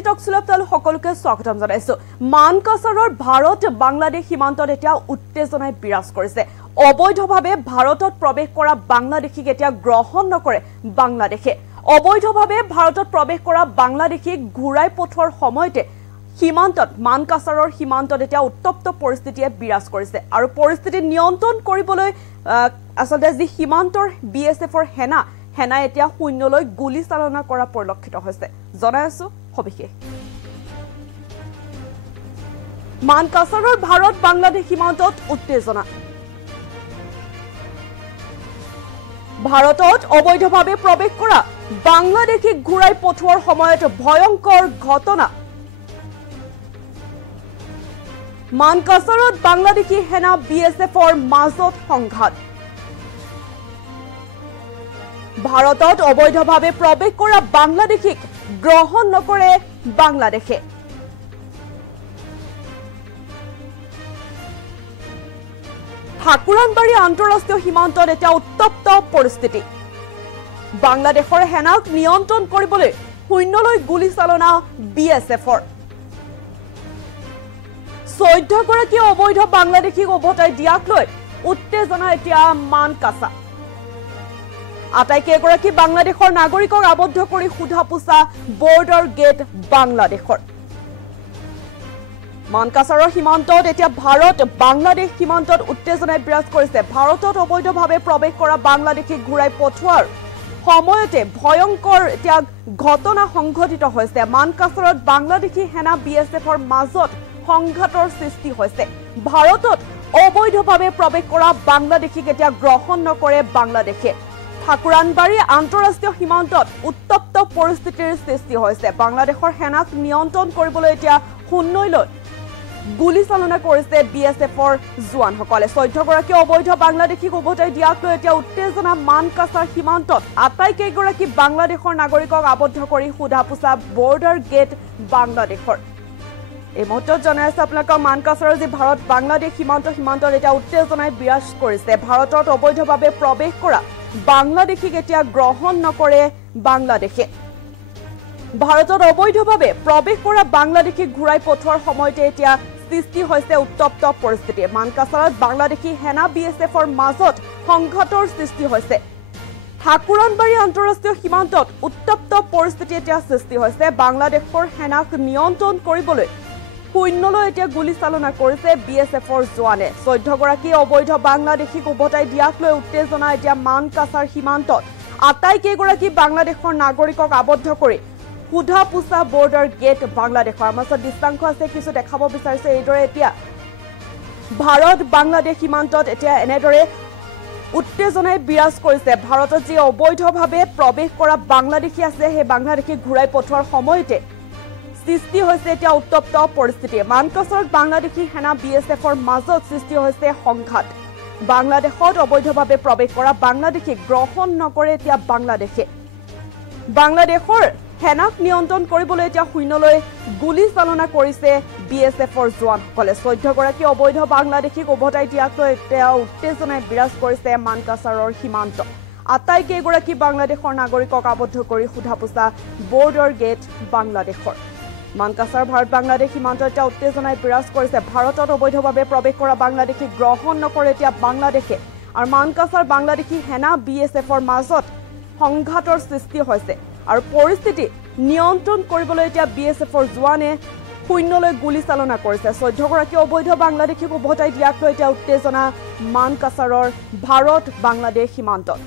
daily টক চুলপ তাল সকলোকে স্বাগতম জনাইছো মানকাছাৰৰ ভাৰত বাংলাদেশ সীমান্তত এতিয়া উত্তেজনাই বিৰাজ কৰিছে অবৈধভাৱে ভাৰতত প্ৰৱেশ কৰা বাংলাদেশীক এতিয়া গ্ৰহণ নকৰে বাংলাদেশে অবৈধভাৱে ভাৰতত প্ৰৱেশ কৰা বাংলাদেশীক ঘূৰাই পঠোৱাৰ সময়তে সীমান্তত মানকাছাৰৰ সীমান্তত এতিয়া উত্তপ্ত পৰিস্থিতিয়ে বিৰাজ কৰিছে আৰু পৰিস্থিতি নিয়ন্ত্ৰণ কৰিবলৈ আসলে যি সীমান্তৰ বিএছএফৰ হেনা এতিয়া শূন্যলৈ গুলি চালনা কৰা পৰিলক্ষিত হৈছে জনাই আছো সবিশেষ মানকাছাৰৰ ভাৰত বাংলাদেশ সীমান্তত উত্তেজনা ভাৰতত অবৈধভাৱে প্ৰৱেশ কৰা বাংলাদেশীক ঘূৰাই পঠোৱাৰ সময়ত ভয়ংকৰ ঘটনা মানকাছাৰত বাংলাদেশী সেনা বিএছএফৰ মাজত সংঘাত ভাৰতত অবৈধভাৱে প্ৰৱেশ কৰা বাংলাদেশীক গ্ৰহণ নকৰে বাংলাদেশে ঠাকুৰানবাৰী আন্তঃৰাষ্ট্ৰীয় সীমান্তত এতিয়া উত্তপ্ত পৰিস্থিতি বাংলাদেশৰ সেনাক নিয়ন্ত্ৰণ কৰিবলৈ শূন্যলৈ গুলি চালনা বিএছএফৰ 14 গৰাকী অবৈধ বাংলাদেশীক উভতাই দিয়াক লৈ উত্তেজনা এতিয়া মানকাছা আটাইকেইগৰাকী বাংলাদেশৰ নাগৰিকক আবদ্ধ কৰি সোধা পোছা বৰ্ডাৰ গেট বাংলাদেশৰ মানকাছাৰৰ সীমান্তত এতিয়া ভাৰত বাংলাদেশ সীমান্তত উত্তেজনাই বিৰাজ কৰিছে ভাৰতত অবৈধভাৱে প্ৰৱেশ কৰা বাংলাদেশীক ঘূৰাই পঠোৱাৰ সময়তে ভয়ংকৰ এতিয়া ঘটনা সংঘটিত হৈছে মানকাছাৰত বাংলাদেশী সেনা বিএছএফৰ মাজত সংঘাতৰ সৃষ্টি হৈছে ভাৰতত অবৈধভাৱে প্ৰৱেশ কৰা বাংলাদেশীক এতিয়া গ্ৰহণ নকৰে বাংলাদেশে ঠাকুৰানবাৰী আন্তঃৰাষ্ট্ৰীয় সীমান্তত উত্তপ্ত পৰিস্থিতিৰ সৃষ্টি হৈছে বাংলাদেশৰ সেনাক নিয়ন্ত্ৰণ কৰিবলৈ এতিয়া শূন্যলৈ গুলি চালনা কৰিছে বিএছএফৰ জোৱানসকলে 14 গৰাকী অবৈধ বাংলাদেশীক উভতাই দিয়াক লৈ এতিয়া উত্তেজনা মানকাছাৰ সীমান্তত আটাইকেইগৰাকী বাংলাদেশৰ নাগৰিকক আবদ্ধ কৰি সোধা পোছা বৰ্ডাৰ গেট বাংলাদেশৰ এই মুহূৰ্তত জনাই আছো আপোনালোকক মানকাছাৰৰ যি ভাৰত বাংলাদেশ সীমান্তত এতিয়া উত্তেজনাই বিৰাজ কৰিছে ভাৰতত অবৈধভাৱে প্ৰৱেশ কৰা বাংলাদেশীক এতিয়া গ্ৰহণ নকৰে বাংলাদেশে ভাৰতত অবৈধভাৱে প্ৰৱেশ কৰা বাংলাদেশীক ঘূৰাই পঠোৱাৰ সময়তে এতিয়া সৃষ্টি হৈছে উত্তপ্ত পৰিস্থিতি মানকাছাৰত বাংলাদেশী সেনা বিএছএফৰ মাজত সংঘাতৰ সৃষ্টি হৈছে ঠাকুৰানবাৰী আন্তঃৰাষ্ট্ৰীয় সীমান্তত উত্তপ্ত পৰিস্থিতি এতিয়া সৃষ্টি হৈছে বাংলাদেশৰ সেনাক নিয়ন্ত্ৰণ কৰিবলৈ শূন্যলৈ এতিয়া গুলি চালনা কৰিছে বিএছএফৰ জোৱানে 14 গৰাকী অবৈধ বাংলাদেশীক উভতাই দিয়াক লৈ উত্তেজনা এতিয়া মানকাছাৰ সীমান্তত আটাইকেইগৰাকী বাংলাদেশৰ নাগৰিকক আবদ্ধ কৰি সোধা পোছা বৰ্ডাৰ গেট বাংলাদেশৰ আমাৰ দৃশ্যাংশ আছে কিছু দেখাব বিচাৰিছে এইদৰে এতিয়া ভাৰত বাংলাদেশ সীমান্তত এতিয়া এনেদৰে উত্তেজনাই বিৰাজ কৰিছে ভাৰতত যি অবৈধভাৱে প্ৰৱেশ কৰা বাংলাদেশী আছে সেই বাংলাদেশীক ঘূৰাই পঠোৱাৰ সময়তে সৃষ্টি হৈছে এতিয়া উত্তপ্ত পৰিস্থিতি মানকাছাৰত বাংলাদেশী সেনা বিএছএফৰ মাজত সৃষ্টি হৈছে সংঘাত বাংলাদেশত অবৈধভাৱে প্ৰৱেশ কৰা বাংলাদেশীক গ্ৰহণ নকৰে এতিয়া বাংলাদেশৰ সেনাক নিয়ন্ত্ৰণ কৰিবলৈ এতিয়া শূন্যলৈ গুলি চালনা কৰিছে বিএছএফৰ জোৱানসকলে 14 গৰাকী অবৈধ বাংলাদেশীক উভতাই দিয়াক লৈ এতিয়া উত্তেজনাই বিৰাজ কৰিছে মানকাছাৰৰ সীমান্ত আটাইকেইগৰাকী বাংলাদেশৰ নাগৰিকক আবদ্ধ কৰি সোধা পোছা বৰ্ডাৰ গেট বাংলাদেশৰ মানকাছাৰ ভাৰত বাংলাদেশ সীমান্তত এতিয়া উত্তেজনাই বিৰাজ কৰিছে ভাৰতত অবৈধভাৱে প্ৰৱেশ কৰা বাংলাদেশীক গ্ৰহণ নকৰে এতিয়া বাংলাদেশে আৰু মানকাছাৰ বাংলাদেশী সেনা বিএছএফৰ মাজত সংঘাতৰ সৃষ্টি হৈছে আৰু পৰিস্থিতি নিয়ন্ত্ৰণ কৰিবলৈ এতিয়া বিএছএফৰ জোৱানে শূন্যলৈ গুলি চালনা কৰিছে 14 গৰাকী অবৈধ বাংলাদেশীক উভতাই দিয়াক লৈ এতিয়া উত্তেজনা মানকাছাৰৰ ভাৰত বাংলাদেশ সীমান্তত